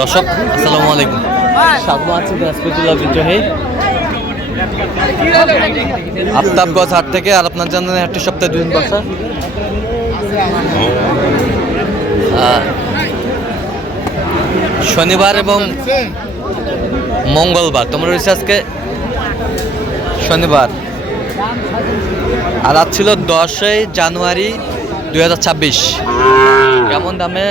দর্শক, আসসালামু আলাইকুম। স্বাগত আছি দিনাজপুরতুল্লাহ বিদ্রোহী। আফতাবগঞ্জ হাট থেকে আর আপনার জানেন হাটটি সপ্তাহে দুদিন বসা। শনিবার এবং মঙ্গলবার। তোমরা রয়েছে আজকে শনিবার। আর আজ ছিল দশই জানুয়ারি দুই হাজার ছাব্বিশ। কেমন দামে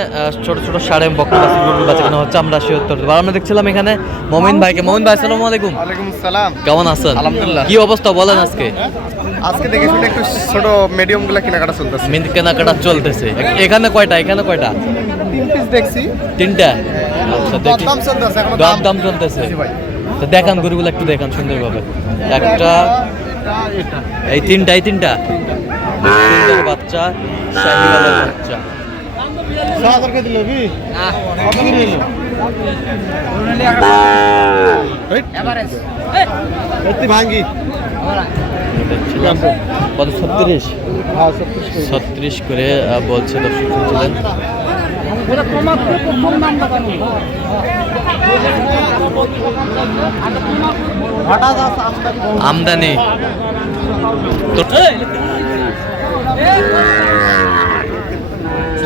ছোট ছোট সাড়ে বক্তব্য বাচ্চানো হচ্ছে আমরা সে উত্তর দেবো। আমরা দেখছিলাম এখানে মমিন ভাইকে। মমিন ভাই আসসালামু আলাইকুম। ওয়ালাইকুম সালাম কেমন আছেন? আলহামদুলিল্লাহ। কি অবস্থা বলেন আজকে? আজকে দেখে শুনে একটু ছোট মিডিয়ামগুলা কেনাকাটা চলতেছে। মিন কেনাকাটা চলতেছে। এখানে কয়টা? এখানে কয়টা? তিন পিস দেখছি। তিনটা? আচ্ছা দেখি। দাম চলতেছে এখনও দাম। দাম চলতেছে। তো দেখান গরুগুলো একটু দেখান সুন্দরভাবে। একটা এটা এটা এই তিনটা এই তিনটা। সুন্দর বাচ্চা বাচ্চা। ছ হাজার কে দিল কি কত করে নিল এত্তি ভাঙ্গি। কত ছত্রিশ? হ্যাঁ ছত্রিশ করে। বলছে দর্শক শুনছিলেন আমদানি। কম। আমদানি তো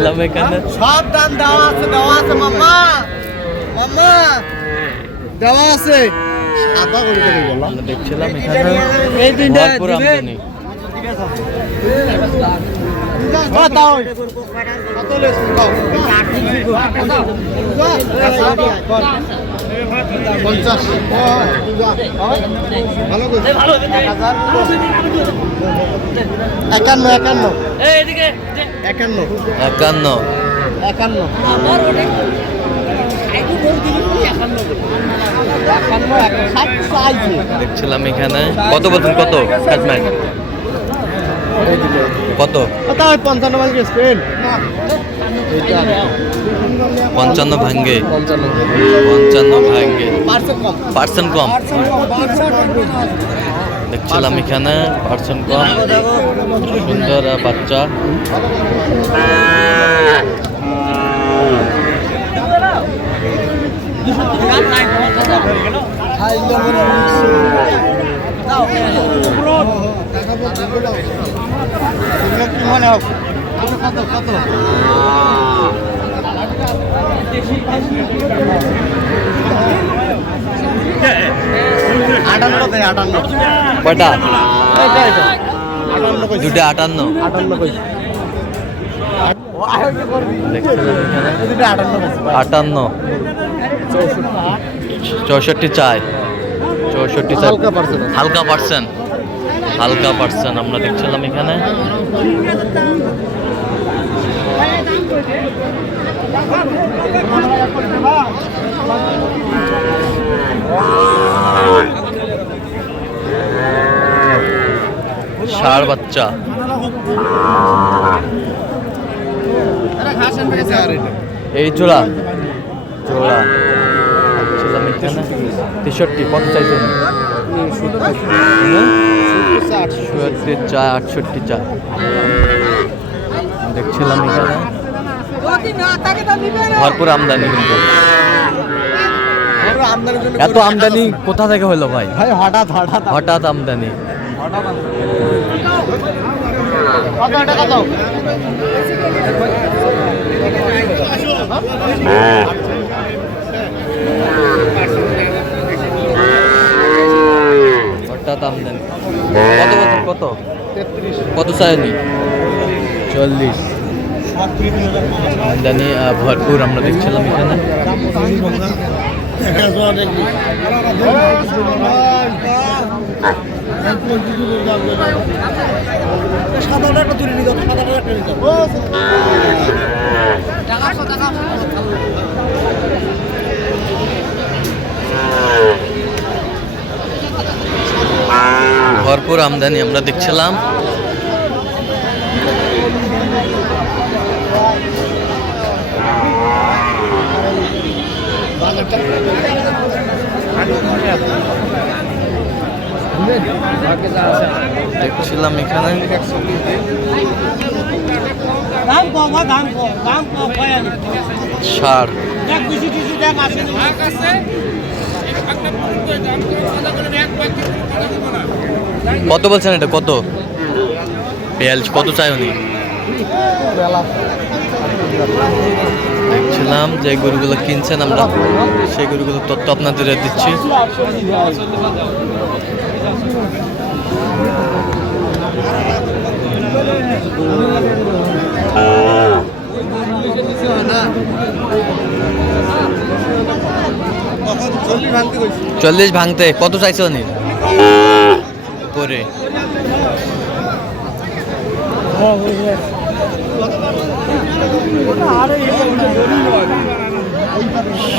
ছিলাম এখানে সব দাম দেওয়া আছে দেওয়া আছে মাম্মা মাম্মা দেওয়া আছে আমরা দেখছিলাম এখানে ভরপুর আমদানি হ্যাঁ কত পঞ্চাশ। একান্ন একান্ন। একান্ন। দেখছিলাম এখানে। কত বলছেন? কত? কত? কত পঞ্চান্ন পঞ্চান্ন ভাঙ্গে। পঞ্চান্ন ভাঙ্গে। পার্সেন্ট কম। দেখছিলাম এখানে পার্সেন্ট কম। সুন্দর বাচ্চা। মনে হোক কত কত আটান্ন। দেয় আটান্ন। কয়টা দুটা চৌষট্টি চাই। চৌষট্টি চাই। হালকা পার্সেন্ট। হালকা পার্সেন্ট আমরা দেখছিলাম এখানে। ষাড় বাচ্চা। এই চোরা চোরা তেষট্টি কত চাইছেন চুয়াত্তর চা আটষট্টি চা দেখছিলাম এখানে। ভরপুর আমদানি কিন্তু। এত আমদানি কোথা থেকে হলো ভাই? ভাই হঠাৎ হঠাৎ। হঠাৎ আমদানি। হঠাৎ আমদানি। কত বছর কত? কত চাইনি চল্লিশ। আমদানি ভরপুর আমরা দেখছিলাম এখানে। ভরপুর আমদানি আমরা দেখছিলাম। দেখছিলাম এখানে। দাম কম কত বলছেন এটা? কত? বিয়াল্লিশ কত চাই উনি? দেখছিলাম যে গরুগুলো কিনছেন আমরা। সেই গরুগুলোর তথ্য আপনাদের দিচ্ছি। চল্লিশ ভাঙতে কত চাইছে উনি? করে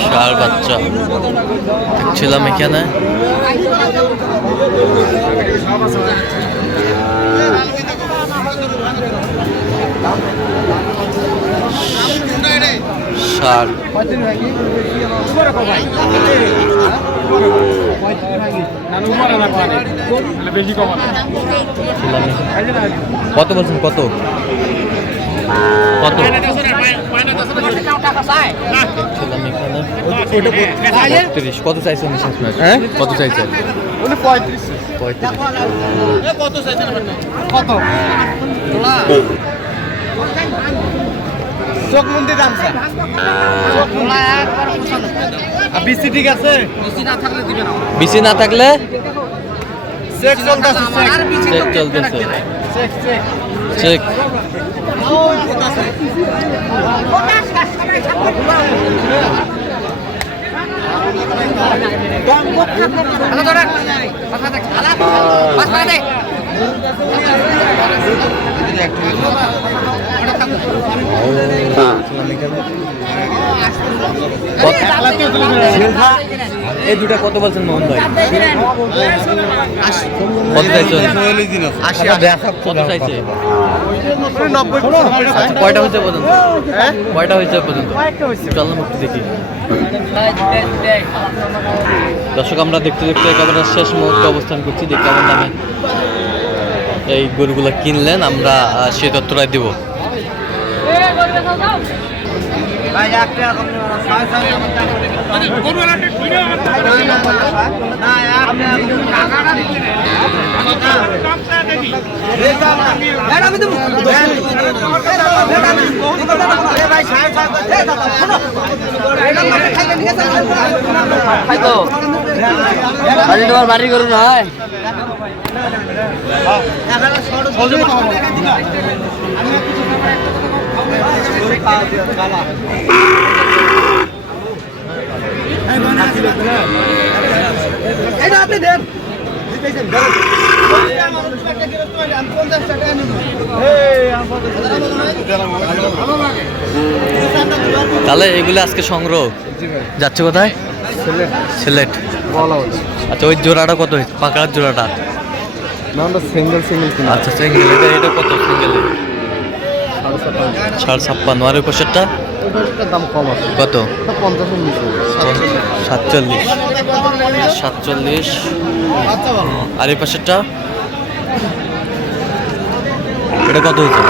ষাঁড় বাচ্চা। দেখছিলাম এখানে। ষাঁড় কত বলছেন কত? কত? এখানে কত চাইছে উনি শেষ ম্যাচ হ্যাঁ? কত চাইছে উনি পঁয়ত্রিশ। পঁয়ত্রিশ। কত চোখ মন্দির দাম স্যার বিসি ঠিক আছে বিসি না থাকলে চেক চলতেছে চেক চলতেছে চেক চেক চেক এই দুটা কত বলছেন মোহন ভাই কয়টা হয়েছে পর্যন্ত কয়টা হয়েছে পর্যন্ত দেখি দর্শক, আমরা দেখতে দেখতে একেবারে শেষ মুহূর্তে অবস্থান করছি। দেখতে কেমন নামে এই গরুগুলো কিনলেন, আমরা সে তথ্যটাই দিব। তোমার বাড়ি সজনে খাওয়াবো। এটা আপনি দেন। তাহলে এগুলো আজকে সংগ্রহ? যাচ্ছে কোথায়? সিলেট। আচ্ছা ওই জোড়াটা কত? হয়েছে পাকড়ার জোড়াটা সিঙ্গেল সিঙ্গেল আচ্ছা সিঙ্গেল এটা এটা কত? সিঙ্গেল সাড়ে ছাপ্পান্ন। আর ওই পাশেরটা দাম কম আছে। কত? সাতচল্লিশ। সাতচল্লিশ। আর এই পাশেরটা এটা কত হয়েছে?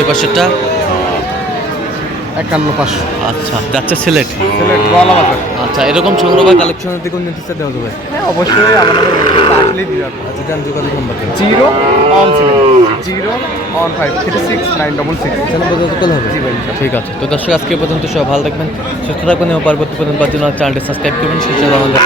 এই পাশেরটা একান্ন পাঁচশো। আচ্ছা যাচ্ছে সিলেট। সিলেট আচ্ছা এরকম সংগ্রহ বা কালেকশনের দিকে সাথে দেওয়া যাবে? হ্যাঁ অবশ্যই আমাদের যান যোগাযোগ number zero one seven. Zero one five. Three six nine double six call হবে। জি ভাই ঠিক আছে। তো দর্শক আজকে পর্যন্ত সব ভালো থাকবেন সুস্থ থাকবেন এবং পরবর্তী পর্যন্ত চ্যানেলটি সাবস্ক্রাইব করবেন। সেই জন্য আমাদের